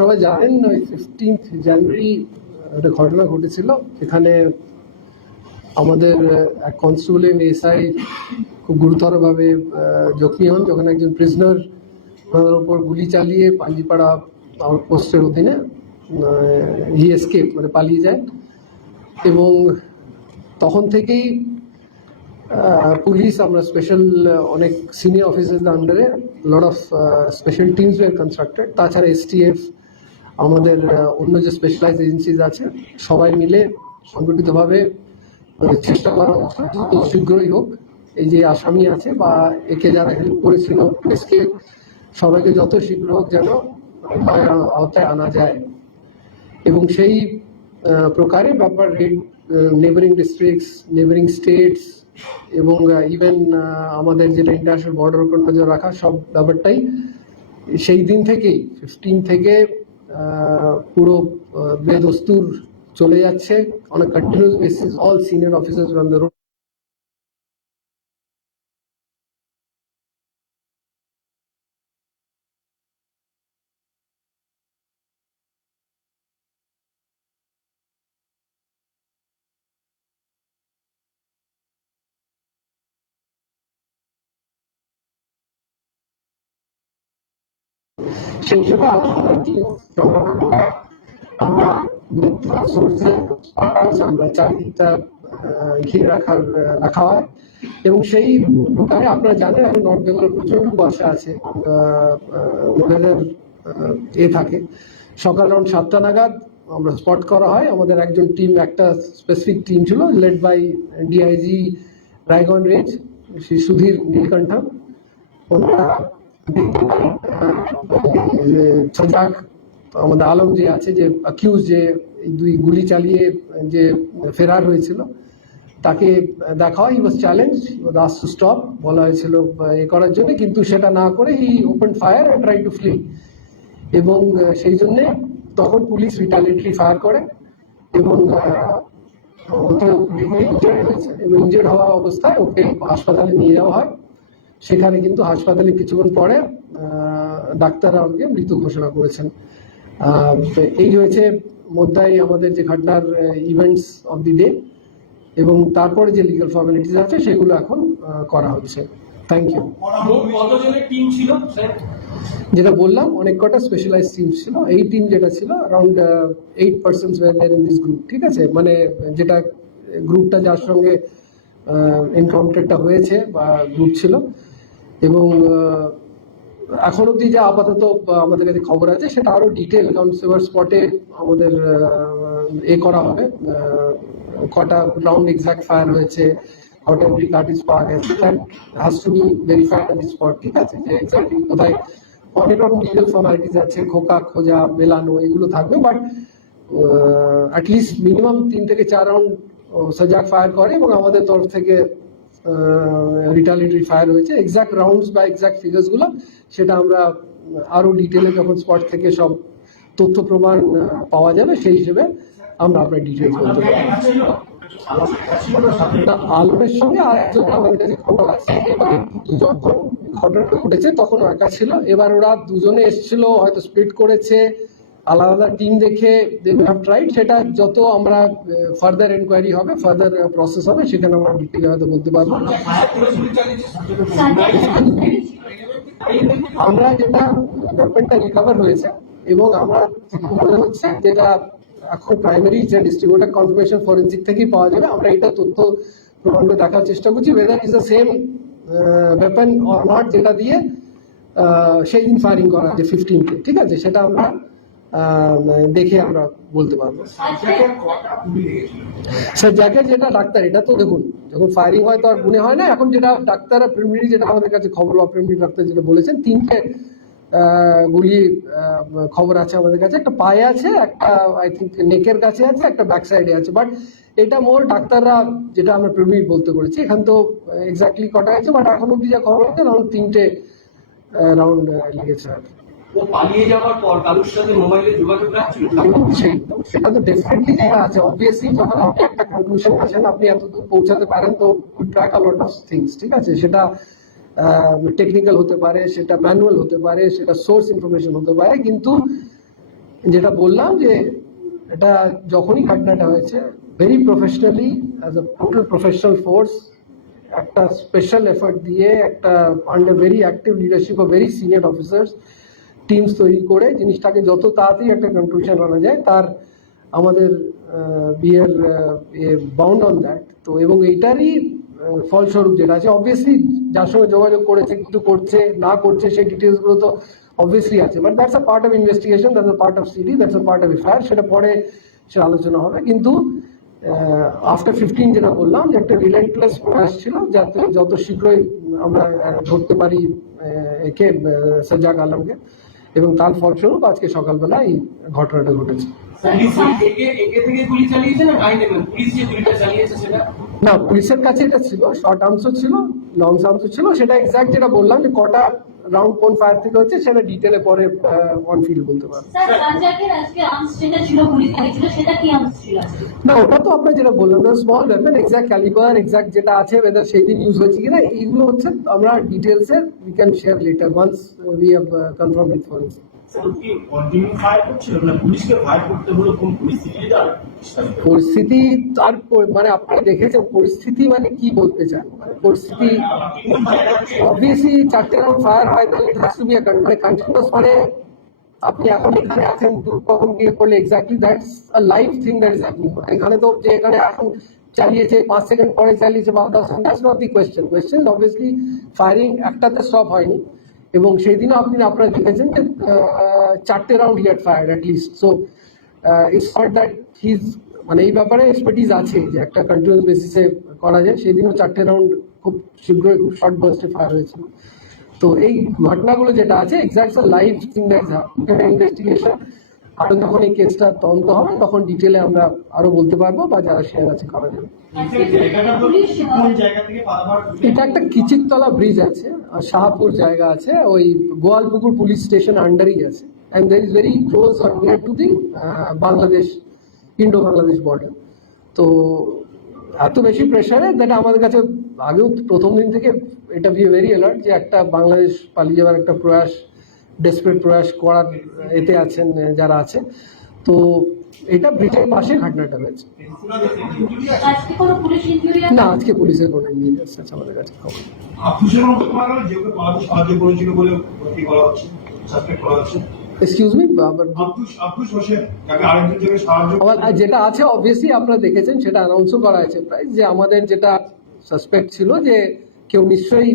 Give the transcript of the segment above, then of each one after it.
সবাই জানেন ওই ফিফটিন্থ জানুয়ারি একটা ঘটনা ঘটেছিল। এখানে আমাদের এক কনস্টেবল এসআই খুব গুরুতরভাবে জখমি হন। যখন একজন প্রিজনার ওনার ওপর গুলি চালিয়ে পাঞ্জিপাড়া আউটপোস্টের অধীনে হি এসকেপ মানে পালিয়ে যায়। এবং তখন থেকেই পুলিশ আমরা স্পেশাল অনেক সিনিয়র অফিসারদের আন্ডারে lot of special teams were constructed তাছাড়া এসটিএফ আমাদের অন্য যে স্পেশালাইজ এজেন্সিজ আছে, সবাই মিলে সংগঠিতভাবে চেষ্টা করা দ্রুত শীঘ্রই হোক, এই যে আসামি আছে বা একে যারা হেল্প করেছিল সবাইকে যত শীঘ্র হোক যেন আওতায় আনা যায়। এবং সেই প্রকারে ব্যাপার নেবারিং ডিস্ট্রিক্টস নেবারিং স্টেটস এবং ইভেন আমাদের যেটা ইন্টারন্যাশনাল বর্ডার উপর নজর রাখা, সব ব্যাপারটাই সেই দিন থেকেই ফিফটিন থেকে পুরো বেদস্তুর চলে যাচ্ছে on continuous basis all senior officers on the road সেই হিসেবে ঘিরে রাখার রাখা হয় এবং সেই প্রকারে আপনারা জানেন এখন নর্থ বেঙ্গল প্রচণ্ড বর্ষা আছে এ থাকে সকাল রাউন্ড সাতটা নাগাদ আমরা স্পট করা হয় আমাদের একজন টিম একটা স্পেসিফিক টিম ছিল led by DIG Raiganj range Shri Sudhir Nilkantha ওনারা সজাগ, আমাদের আলম যে আছে, যে অ্যাকিউজ যে দুই গুলি চালিয়ে যে ফেরার হয়েছিল, তাকে দেখা হয় was challenge Das to stop বলা হয়েছিল, এ করার জন্য, কিন্তু সেটা না করে he open fire and try to flee এবং সেই জন্য তখন পুলিশ রিটালিটারি ফায়ার করে এবং ইনজেড হওয়া অবস্থায় ওকে হাসপাতালে নিয়ে যাওয়া হয়। সেখানে কিন্তু হাসপাতালে কিছুক্ষণ পরে ডাক্তাররা আমাকে মৃত ঘোষণা করেছেন। এই হয়েছে মোদ্দাই আমাদের যে ঘটনার ইভেন্টস অফ দি ডে এবং তারপরে যে লিগাল ফর্মালিটিস আছে সেগুলো এখন করা হচ্ছে। থ্যাংক ইউ টিম ছিল যেটা বললাম অনেক কটা স্পেশালাইজ টিম ছিল। এই টিম যেটা ছিল around eight percent were in this group ঠিক আছে? মানে যেটা গ্রুপটা যার সঙ্গে এনকাউন্টারটা হয়েছে বা গ্রুপ ছিল। এবং এখন অব্দি যা আপাতত আমাদের কাছে খবর আছে, সেটা আরও ডিটেল কারণ সেভার স্পটে আমাদের এ করা হবে। কটা রাউন্ড এক্সাক্ট ফায়ার হয়েছে টু ভেরিফাইড স্পট ঠিক আছে? যে এক্স্যাক্টলি কোথায় অনেক রকম ফর্মালিটিস আছে, খোকা, খোঁজা, মেলানো, এগুলো থাকবে বাট মিনিমাম তিন থেকে চার রাউন্ড ফায়ার করে এবং আমাদের তরফ থেকে রিটালিটারি ফায়ার হয়েছে। এক্সাক্ট রাউন্ডস বা এক্সাক্ট ফিগার্সগুলো সেটা আমরা আরও ডিটেলে যখন স্পট থেকে সব তথ্য প্রমাণ পাওয়া যাবে সেই হিসেবে আমরা আপনার ডিটেলস বলতে পারব। না, আলমের সঙ্গে আর একজন আমাদের কাছে খবর ঘটনাটা ঘটেছে তখন একা ছিল। এবার ওরা দুজনে এসেছিল হয়তো স্প্লিট করেছে। আলাদা আলাদা টিম দেখে ট্রাইড সেটা যত আমরা ফার্দার এনকোয়ারি হবে ফার্দার প্রসেস হবে, সেখানে আমরা ডিটেলে হয়তো বলতে পারব। আমরা যেটা ব্যাপারটা রিকভার হয়েছে, এবং আমরা মনে হচ্ছে যেটা এখন প্রাইমারি যে ডিস্ট্রিবিউটার কনফার্মেশন ফরেন্সিক থেকেই পাওয়া যাবে, আমরা এটা তথ্য প্রমাণ দেখার চেষ্টা করছি। Whether is the same weapon or not যেটা দিয়ে সেই দিন ফায়ারিং করা যে ফিফটিনকে ঠিক আছে? সেটা আমরা দেখে আমরা বলতে পারব। স্যার জ্যাকেট যেটা ডাক্তার, এটা তো দেখুন, যখন ফায়ারিং হয় তো আর মনে হয় না, এখন যেটা ডাক্তার প্রিমিনারি যেটা আমাদের কাছে খবর, বা প্রিমিনারি ডাক্তার যেটা বলেছেন, তিনটে গুলি খবর আছে আমাদের কাছে। একটা পায়ে আছে, একটা আই থিঙ্ক নেকের কাছে আছে, একটা ব্যাক সাইডে আছে। বাট এটা মোর ডাক্তাররা, যেটা আমরা প্রিমিনারি বলতে করেছি, এখান তো এক্স্যাক্টলি কটা আছে বাট এখন অব্দি যা খবর আছে রাউন্ড তিনটে রাউন্ড লেগেছে আর। ও পালিয়ে যাওয়ার পর সাথে মোবাইলে যোগাযোগ কিন্তু যেটা বললাম যে, এটা যখনই ঘটনাটা হয়েছে very professionally as total professional force একটা স্পেশাল এফার্ট দিয়ে, একটা under very active leadership of very senior officers teams তৈরি করে জিনিসটাকে যত তাড়াতাড়ি একটা কনক্লুশন আনা যায় তার আমাদের বিয়ের বাউন্ড অন দ্যাট তো এবং এইটারই ফলস্বরূপ যেটা আছে অবভিয়াসলি যার সঙ্গে যোগাযোগ করেছে কিছু করছে না করছে সেই ডিটেলসগুলো তো অবভিয়াসলি আছে। But that's a part of investigation that's a part of CD that's a part of FIR সেটা পরে সে আলোচনা হবে। কিন্তু আফটার ফিফটিন যেটা বললাম যে একটা রিলেন্টলেস প্রয়াস ছিল যাতে যত শীঘ্রই আমরা ধরতে পারি একে আহ, সাজ্জাক আলমকে এবং তার ফলস্বরূপ আজকে সকালবেলা এই ঘটনাটা ঘটেছে। না, পুলিশের কাছে এটা ছিল শর্ট আর্মসও ছিল লং আর্মসও ছিল, সেটা এক্সাক্ট যেটা বললাম যে কটা রাউন্ড কোন ফায়ার থেকে হচ্ছে সেটা ডিটেলে পরে অন ফিল বলতে পারব? না ওটা তো আপনার যেটা বললাম না small weapon exact calibre exact যেটা আছে ওয়েদার সেই দিন ইউজ হয়েছে কিনা এইগুলো হচ্ছে আমরা details we can share later once we have confirm with forensic কি কন্টিনিউ ফায়ার করছিল না পুলিশকে ফায়ার করতে হলো, কোন পরিস্থিতি তার মানে আপনি দেখেছেন পরিস্থিতি মানে কি বলতে চান? মানে পরিস্থিতি অবভিয়াসলি চারটে রাউন্ড ফায়ার হয়, তাহলে ইট হ্যাজ মানে কন্টিনিউয়াস মানে আপনি এখন এখানে আছেন কখন গিয়ে করলে exactly that's a live thing that is এখানে তো যে এখানে এখন চালিয়েছে, পাঁচ সেকেন্ড পরে চালিয়েছে বা দশ that's not the question question obviously firing একটাতে স্টপ হয়নি। এবং সেই দিনও আপনি আপনারা দেখেছেন যে চারটে round here fire at least so it's not that his মানে এই ব্যাপারে এক্সপার্টিজ আছে যে একটা কন্টিনিউয়াস বেসিসে করা যায়। সেদিনও চারটে রাউন্ড খুব শীঘ্রই খুব শর্ট বার্স্টে ফায়ার হয়েছিল। তো এই ঘটনাগুলো যেটা আছে এক্সাক্ট লাইভ ইনভেস্টিগেশন আরও যখন এই কেসটা তদন্ত হবে, তখন ডিটেলে আমরা আরও বলতে পারব বা যারা শেয়ার আছে করা যাবে। এটা একটা কিচিকতলা ব্রিজ আছে আর শাহপুর জায়গা আছে ওই গোয়ালপুকুর পুলিশ স্টেশন আন্ডারই আছে। And there is very close near to the Bangladesh Indo Bangladesh border তো এত বেশি প্রেশারে যেটা আমাদের কাছে আগেও প্রথম দিন থেকে এটা বি ভেরি অ্যালার্ট যে একটা বাংলাদেশ পালিয়ে যাওয়ার একটা প্রয়াস ডেসপারেট প্রয়াস করার এতে আছেন যারা আছে। তো এটা ব্রিজের পাশে ঘটনাটা হয়েছে। আজকে কোনো পুলিশ ইনজুরি না আজকে পুলিশের কোনো ইঞ্জিনিয়ার্স আছে আমাদের কাছে খবর নেই। আফুসের মতো করা গেল যে ওকে পালাতে সাহায্য করেছিল বলে কি করা হচ্ছে সাসপেক্ট করা হচ্ছে। এক্সকিউজ মি যেটা আছে অবভিয়াসলি আপনারা দেখেছেন সেটা অ্যানাউন্সও করা হয়েছে। প্রায় যে আমাদের যেটা সাসপেক্ট ছিল যে কেউ নিশ্চয়ই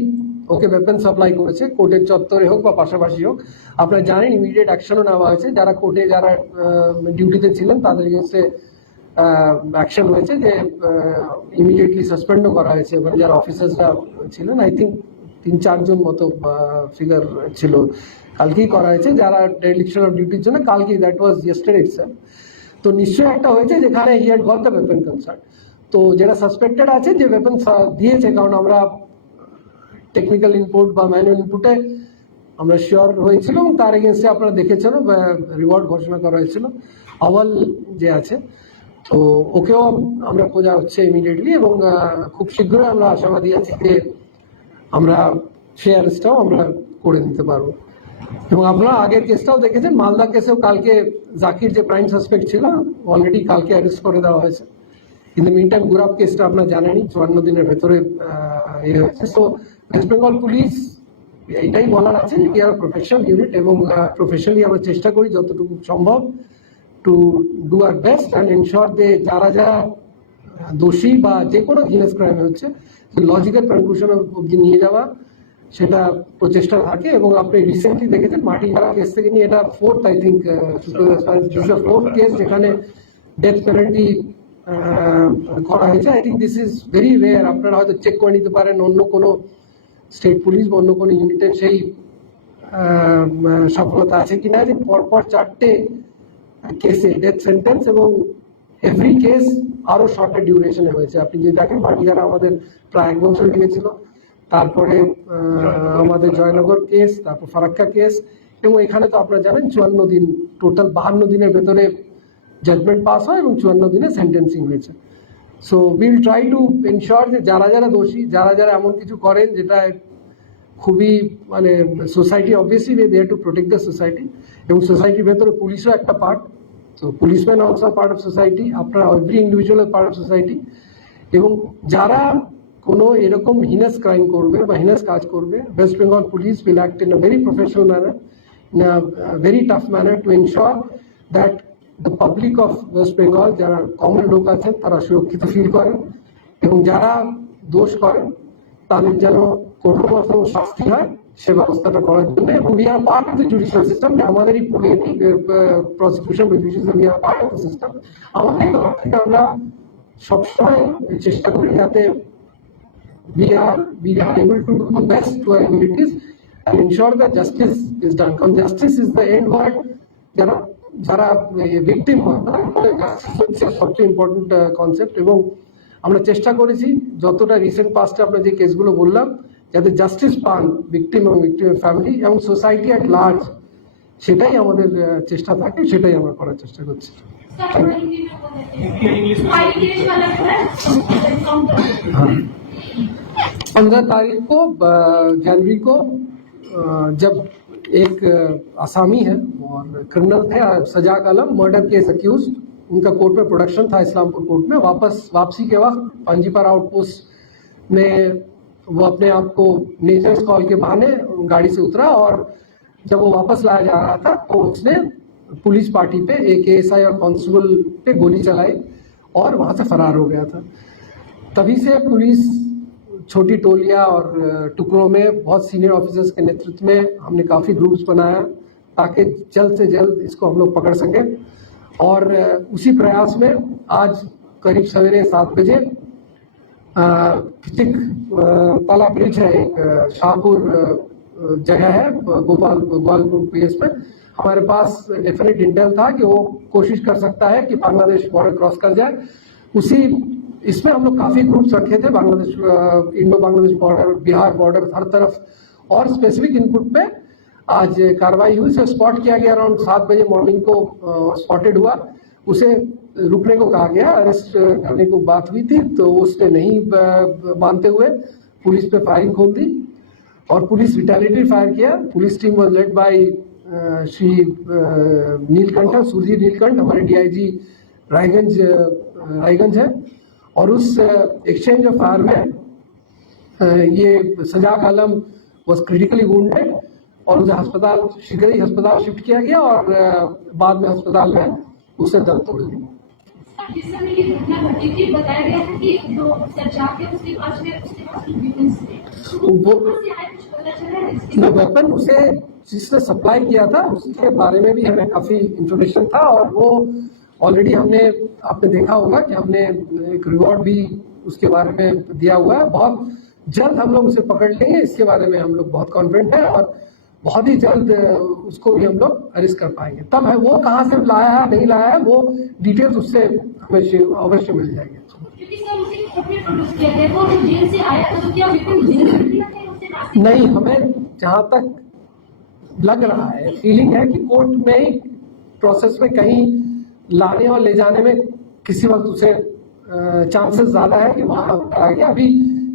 ওকে ওয়েপন সাপ্লাই করেছে কোর্টের চত্বরে হোক বা পাশাপাশি হোক। আপনারা জানেন ইমিডিয়েট অ্যাকশনও নেওয়া হয়েছে। যারা কোর্টে যারা ডিউটিতে ছিলেন, তাদের এগেন্সে অ্যাকশন হয়েছে যে ইমিডিয়েটলি সাসপেন্ডও করা হয়েছে। মানে যারা অফিসার্সরা ছিলেন আই থিঙ্ক তিন, চারজন মতো ফিগার ছিল। কালকেই করা হয়েছে। যারা ডেলিকশন অফ ডিউটির জন্য, কালকেই দ্যাট ওয়াজ ইয়েস্টারডে ইটসেলফ তো নিশ্চয়ই একটা হয়েছে যেখানে he had got the weapon concert তো যেটা সাসপেক্টেড আছে, যে ওয়েপন দিয়েছে, কারণ আমরা টেকনিক্যাল ইনপুট বা ম্যানুয়াল ইনপুটে আমরা শিওর হয়েছিল এবং তার এগেনস্টে আপনারা দেখেছেন রিওয়ার্ড ঘোষণা করা হয়েছিল আওয়াল যে আছে। তো ওকেও আমরা খোঁজা হচ্ছে ইমিডিয়েটলি এবং খুব শীঘ্রই আমরা আশাবাদী আছি যে আমরা সেই অ্যারেস্টটাও আমরা করে দিতে পারব। এবং আপনারা আগের কেসটাও দেখেছেন, মালদা কেসেও কালকে জাকির যে প্রাইম সাসপেক্ট ছিল অলরেডি কালকে অ্যারেস্ট করে দেওয়া হয়েছে। কিন্তু মিন টাইম গুরাব কেসটা আপনারা জানেনই, চুয়ান্ন দিনের ভেতরে এ হয়েছে। তো ওয়েস্ট বেঙ্গল পুলিশ এটাই বলার আছে যে আর প্রফেশনাল ইউনিট এবং প্রফেশনালি আমরা চেষ্টা করি যতটুকু সম্ভব to do our best and ensure যে যারা যারা দোষী বা যে কোনো জিনিস ক্রাইম হচ্ছে লজিক্যাল কনক্লুশন অব্দি নিয়ে যাওয়া, সেটা প্রচেষ্টা থাকে এবং আপনি রিসেন্টলি দেখেছেন মাটি মারা কেস থেকে নিয়ে এটা fourth I think fourth case যেখানে ডেথ পেনাল্টি করা হয়েছে। I think this is very rare আপনারা হয়তো চেক করে নিতে পারেন, অন্য কোনো স্টেট পুলিশ বা অন্য কোনো ইউনিটের সেই সফলতা আছে কিনা যে পরপর চারটে কেসে ডেথ সেন্টেন্স এবং এভরি কেস আরও শর্টের ডিউরেশনে হয়েছে। আপনি যদি দেখেন বাটিগারা আমাদের প্রায় এক বছর লেগেছিল তারপরে আমাদের জয়নগর কেস তারপর ফারাক্কা কেস এবং এখানে তো আপনারা জানেন চুয়ান্ন দিন টোটাল বাহান্ন দিনের ভেতরে জাজমেন্ট পাস হয় এবং চুয়ান্ন দিনে সেন্টেন্সিং হয়েছে। So will try to ensure যে যারা যারা দোষী, যারা যারা এমন কিছু করেন যেটা খুবই মানে society obviously they to protect the society এবং সোসাইটির ভেতরে পুলিশও একটা পার্ট তো policeman also part of society আপনার every individual part of society এবং যারা কোনো এরকম হিনাস ক্রাইম করবে বা হিনাস কাজ করবে West Bengal police will act in a very professional manner in a very tough manner to ensure that the public of West Bengal, যারা কমন লোক আছেন তারা সুরক্ষিত ফিল করেন এবং যারা দোষ করেন, তাদের যেন রকম শাস্তি হয়, সে ব্যবস্থাটা করার জন্য। এবং we are part of the judicial system আমাদেরই prosecution we are part of the system আমাদের তরফ থেকে আমরা সবসময় চেষ্টা করি যাতে we are we are able to do the best to our abilities and ensure that justice is done. Because justice is the end যারা ভিকটিম হয় সবচেয়ে ইম্পর্টেন্ট কনসেপ্ট এবং আমরা চেষ্টা করেছি যতটা রিসেন্ট পাস্টে আপনার যে কেসগুলো বললাম যাতে জাস্টিস পান ভিকটিম এবং ভিকটিমের ফ্যামিলি এবং সোসাইটি অ্যাট লার্জ সেটাই আমাদের আহ, চেষ্টা থাকে সেটাই আমরা করার চেষ্টা করছি सर थोड़ा हिंदी में बोल देते हिंदी और इंग्लिश हैं में फाइव इंग्लिश वाला है काउंटर पंद्रह तारीख को अ, जनवरी को अ, जब एक आसामी है और क्रिमिनल थे Sajak Alam murder case accused उनका कोर्ट में प्रोडक्शन था, इस्लामपुर कोर्ट में। वापस, वापसी के वक्त, पांजीपार आउटपोस्ट में वो अपने आप को नेचर्स कॉल के बहाने गाड़ी से उतरा और जब वो वापस लाया जा रहा था तो उसने पुलिस पार्टी पे एक एएसआई और कांस्टेबल पे गोली चलाई और वहाँ से फरार हो गया था। तभी से पुलिस छोटी टोलियाँ और टुकड़ों में बहुत सीनियर ऑफिसर्स के नेतृत्व में हमने काफ़ी ग्रुप्स बनाया ताकि जल्द से जल्द इसको हम लोग पकड़ सकें। और उसी प्रयास में आज करीब सवेरे सात बजे ताला ब्रिज है एक शाहपुर जगह है गोपाल, गोपालपुर पीएस में। हमारे पास डेफिनेट इंटेल था कि वो कोशिश कर सकता है कि बांग्लादेश बॉर्डर क्रॉस कर जाए। उसी इसमें हम लोग काफ़ी ग्रुप्स रखे थे, Bangladesh Indo Bangladesh border Bihar border हर तरफ़। और स्पेसिफिक इनपुट पे आज कार्रवाई हुई, उसे स्पॉट किया गया अराउंड सात बजे मॉर्निंग को स्पॉटेड हुआ। उसे रुकने को कहा गया अरेस्ट करने को बात हुई थी तो उसने नहीं मानते हुए पुलिस पे फायरिंग खोल दी और पुलिस रिटेलिटरी फायर किया। Police team was led by Shri Neelkanth Surya Neelkanth, हमारे डीआईजी रायगंज रायगंज है। और उस एक्सचेंज ऑफ़ फायर में ये Sajak Alam was critically wounded और उसे अस्पताल शीघ्र ही अस्पताल शिफ्ट किया गया और बाद में अस्पताल में उसे दम तोड़ दी जिस समय ये घटना घटी थी बताया गया था कि जो सज्जाद थे उसके पास में उसके पास कुछ थे वो कहाँ से आए कुछ पता चला है इसके? वो वेपन उसे जिसने सप्लाई किया था उसके बारे में भी हमें काफ़ी इंफॉर्मेशन था और वो ऑलरेडी हमने आपने देखा होगा कि हमने एक रिवॉर्ड भी उसके बारे में दिया हुआ है। बहुत जल्द हम लोग उसे पकड़ लेंगे। इसके बारे में हम लोग बहुत कॉन्फिडेंट है और बहुत ही जल्द उसको भी हम लोग अरेस्ट कर पाएँगे। तब है वो कहाँ से लाया है नहीं लाया है वो डिटेल्स उससे अवश्य अवश्य मिल जाएँगे। तो नहीं हमें जहाँ तक लग रहा है फीलिंग है कि कोर्ट में प्रोसेस में कहीं लाने और ले जाने में किसी वक्त उसे चांसेस ज़्यादा है कि वहाँ गया अभी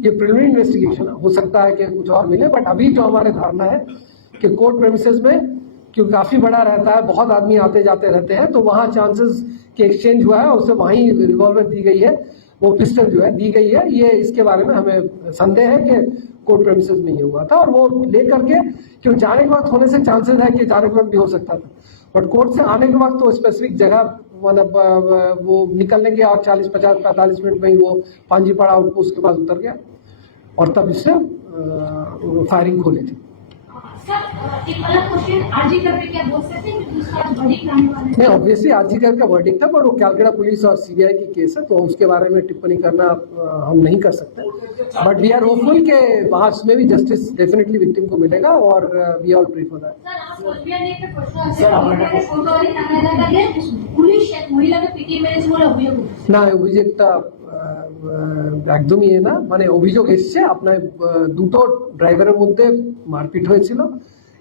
ये प्रिलिमिनरी इन्वेस्टिगेशन हो सकता है कि कुछ और मिले बट अभी जो हमारे धारणा है कि कोर्ट प्रेमिसेस में, क्योंकि काफ़ी बड़ा रहता है, बहुत आदमी आते जाते रहते हैं तो वहाँ चांसेस के एक्सचेंज हुआ है, उसे वहीं रिवॉल्वर दी गई है, वो पिस्टल जो है दी गई है। ये इसके बारे में हमें संदेह है कि कोर्ट प्रेमिसेस में ये हुआ था, और वो लेकर के, क्यों जाने के वक्त होने से चांसेस है कि जाने के वक्त भी हो सकता था। बट कोर्ट से आने के वक्त तो स्पेसिफिक जगह मतलब वो निकलने के और चालीस, पचास, पैंतालीस मिनट में ही वो पांजीपाड़ा पड़ा उसके पास उतर गया। और तब इससे फायरिंग खोली थी। नहीं ऑब्वियसली आरजी कर का वर्डिक था बट वो कैलकटा पुलिस और सीबीआई की केस है तो उसके बारे में टिप्पणी करना हम नहीं कर सकते। बट वी आर होपफुल के वहाँ में भी जस्टिस डेफिनेटली विक्टिम को मिलेगा और we all pray for that ना अभिजीत একদমই এ না। মানে অভিযোগ এসছে, আপনার দুটো ড্রাইভারের মধ্যে মারপিট হয়েছিল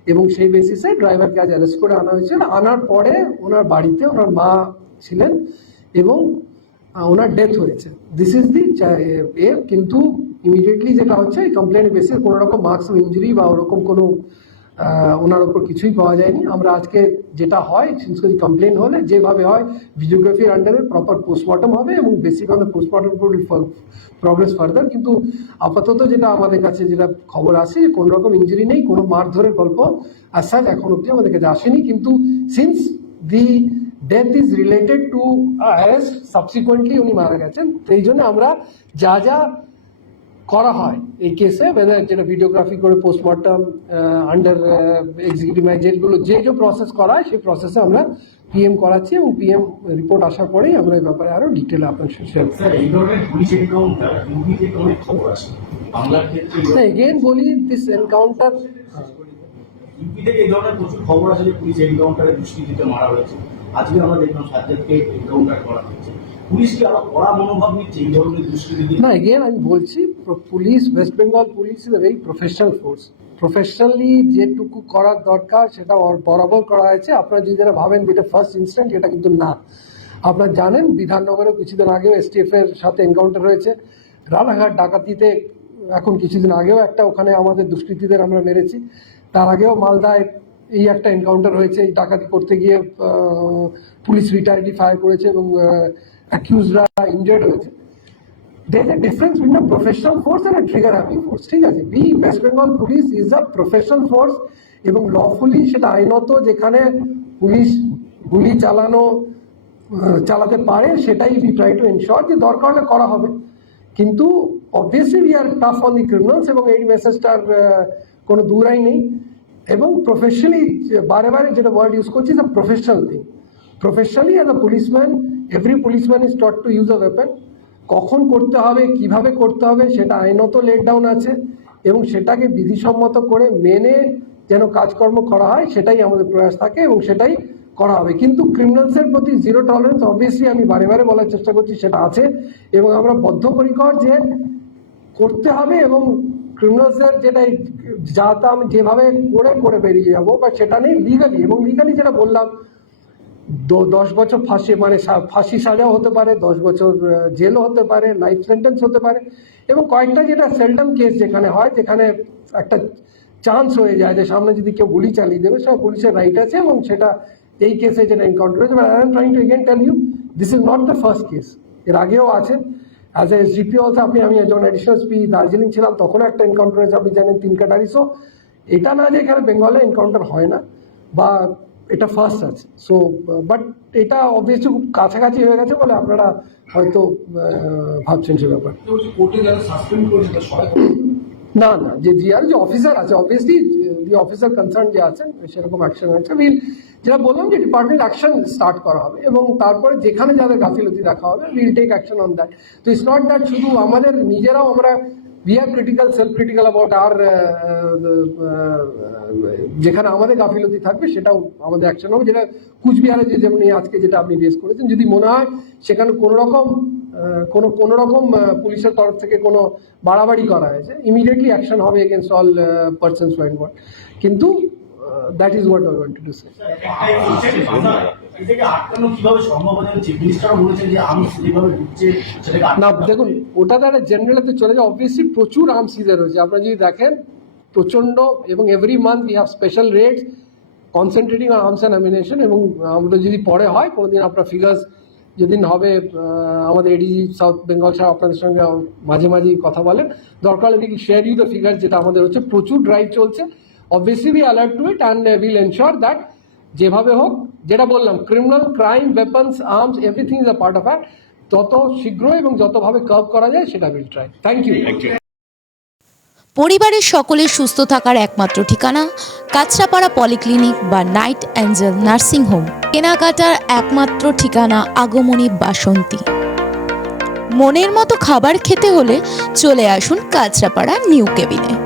এবং সেই বেসিসে ড্রাইভারকে আজ অ্যারেস্ট করে আনা হয়েছিল। আনার পরে ওনার বাড়িতে ওনার মা ছিলেন এবং ওনার ডেথ হয়েছে। দিস ইজ দি এ কিন্তু ইমিডিয়েটলি যেটা হচ্ছে কমপ্লেন বেসিস কোনো রকম মার্কস ইঞ্জুরি বা ওরকম কোনো ওনার উপর কিছুই পাওয়া যায়নি। আমরা আজকে যেটা হয় কমপ্লেন হলে যেভাবে হয় ভিডিওগ্রাফির আন্ডারে প্রপার পোস্টমর্টম হবে এবং basic on the postmortem progress further কিন্তু আপাতত যেটা আমাদের কাছে যেটা খবর আসে, কোনো রকম ইঞ্জুরি নেই, কোনো মারধরের গল্প আসাজ এখন অব্দি আমাদের কাছে আসেনি। কিন্তু since the death is related to arrest subsequently উনি মারা গেছেন। সেই জন্য আমরা যা যা করা হয় এই কেসে যেটা ভিডিওগ্রাফি করে পোস্টমর্টম আন্ডার এক্সিকিউটিভ ম্যাজিস্ট্রেটগুলো যে যে প্রসেস করা হয় সেই প্রসেসে আমরা পিএম করাচ্ছি এবং পিএম রিপোর্ট আসার পরেই আমরা এই ব্যাপারে আরও ডিটেলে আপনার সাথে এগেন বলি দিস এনকাউন্টার ইউপি থেকে এই ধরনের প্রচুর খবর আছে যে পুলিশ এনকাউন্টারে দুষ্কৃতীতে মারা হয়েছে। আজকে আমরা দেখলাম সাজ্জাদকে এনকাউন্টার করা হয়েছে। পুলিশ আরও কড়া মনোভাব নিচ্ছে এই ধরনের দুষ্কৃতী। না এগেন আমি বলছি police West Bengal police is very professional force professionally যেটুকু করার দরকার, সেটা বরাবর করা হয়েছে। আপনারা যদি যারা ভাবেন এটা ফার্স্ট ইনস্ট্যান্ট এটা কিন্তু না। আপনারা জানেন বিধাননগরে কিছুদিন আগেও এসটিএফ এর সাথে এনকাউন্টার হয়েছে। রানাঘাট, ডাকাতিতে এখন কিছুদিন আগেও একটা ওখানে আমাদের দুষ্কৃতীদের আমরা মেরেছি। তার আগেও মালদায় এই একটা এনকাউন্টার হয়েছে। এই ডাকাতি করতে গিয়ে পুলিশ রিটায়ার্ডি ফায়ার করেছে এবং অ্যাকিউজরা ইনজার্ড হয়েছে। There's a difference between a professional force and a trigger happy force, ঠিক আছে? Be West Bengal police is a professional force এবং লফুলি সেটা আইনত যেখানে পুলিশ গুলি চালানো চালাতে পারে, সেটাই উই ট্রাই টু এনশোর যে দরকার হলে করা হবে। কিন্তু obviously we are tough on the criminals এবং এই মেসেজটার কোনো দূরাই নেই। এবং প্রফেশনালি বারে বারে যেটা ওয়ার্ড ইউজ করছি the professional thing professionally as a policeman every policeman is taught to use a weapon কখন করতে হবে, কীভাবে করতে হবে, সেটা আইনত লেট ডাউন আছে এবং সেটাকে বিধিসম্মত করে মেনে যেন কাজকর্ম করা হয়, সেটাই আমাদের প্রয়াস থাকে এবং সেটাই করা হবে। কিন্তু ক্রিমিনালসের প্রতি জিরো টলারেন্স অবভিয়াসলি আমি বারে বারে বলার চেষ্টা করছি, সেটা আছে এবং আমরা বদ্ধপরিকর যে করতে হবে এবং ক্রিমিনালসের যেটা যা তা আমি যেভাবে করে করে বেরিয়ে যাব, বা সেটা নেই লিগালি এবং লিগালি যেটা বললাম দশ বছর ফাঁসি মানে ফাঁসি সাজাও হতে পারে, দশ বছর জেলও হতে পারে লাইফ সেন্টেন্স হতে পারে, এবং কয়েকটা যেটা সেলডম কেস যেখানে হয়, যেখানে একটা চান্স হয়ে যায় যে সামনে যদি কেউ গুলি চালিয়ে দেবে, সেটা পুলিশের রাইট আছে এবং সেটা এই কেসে যেটা এনকাউন্টার হয়েছে। I am trying to again tell you this is not the first case এর আগেও আছে। অ্যাজ এ এসডিপি অলসো আপনি, আমি যখন অ্যাডিশনাল স্পি দার্জিলিং ছিলাম, তখনও একটা এনকাউন্টার হয়েছে, আপনি জানেন তিন কাটারিসও এটা না যে এখানে বেঙ্গলে এনকাউন্টার হয় না, বা এটা ফার্স্ট আছে সো বাট এটা অবভিয়াসলি খুব কাছাকাছি হয়ে গেছে বলে আপনারা হয়তো ভাবছেন সে ব্যাপার। না না যে জিআর যে অফিসার আছে অবভিয়াসলি যে অফিসার কনসার্ন যে আছেন সেরকম অ্যাকশন হয়েছে। উইল যেটা বললাম যে ডিপার্টমেন্ট অ্যাকশন স্টার্ট করা হবে এবং তারপরে যেখানে যাদের গাফিলতি দেখা হবে will take action on that তো ইটস নট দ্যাট শুধু আমাদের নিজেরাও আমরা we are critical self critical about আর যেখানে আমাদের গাফিলতি থাকবে সেটাও আমাদের অ্যাকশন হবে। যেটা কুচবিহারে যে যেমন আজকে যেটা আপনি রেস করেছেন যদি মনে হয় সেখানে কোনো রকম কোনো কোনো রকম পুলিশের তরফ থেকে কোনো বাড়াবাড়ি করা হয়েছে ইমিডিয়েটলি অ্যাকশন হবে এগেনস্ট অল ওয়াইন কিন্তু that is what I want to say একটাই বলছে যে বাংলা এটাকে আটকানো কীভাবে সম্ভব হবে চিফ মিনিস্টারও বলেছেন যে আমি যেভাবে ঢুকছে সেটাকে না দেখুন ওটা একটা জেনারেলতে চলে যায়। অবভিয়াসলি প্রচুর আর্ম সিজার হয়েছে আপনারা যদি দেখেন প্রচণ্ড এবং every month we have special raids concentrating on arms and ammunition এবং আমরা যদি পরে হয় কোনোদিন আপনার ফিগার্স যেদিন হবে আমাদের এডি সাউথ বেঙ্গল সাহেব আপনাদের সঙ্গে মাঝে মাঝে কথা বলেন। দরকার হলে কি শেয়ার ইউ দ্য ফিগার যেটা আমাদের হচ্ছে। প্রচুর ড্রাইভ চলছে। Obviously we alert to it and will ensure that যেভাবে হোক যেটা বললাম criminal crime weapons arms everything is a part of that তত শীঘ্র এবং যতভাবে কার্ভ করা যায় সেটা উইল ট্রাই থ্যাংক ইউ পরিবারের সকলের সুস্থ থাকার একমাত্র ঠিকানা কাছড়াপাড়া পলিক্লিনিক বা নাইট অ্যাঞ্জেল নার্সিং হোম কেনাকাটার একমাত্র ঠিকানা আগমনী বাসন্তী। মনের মতো খাবার খেতে হলে চলে আসুন কাছড়াপাড়া নিউ কেবিনে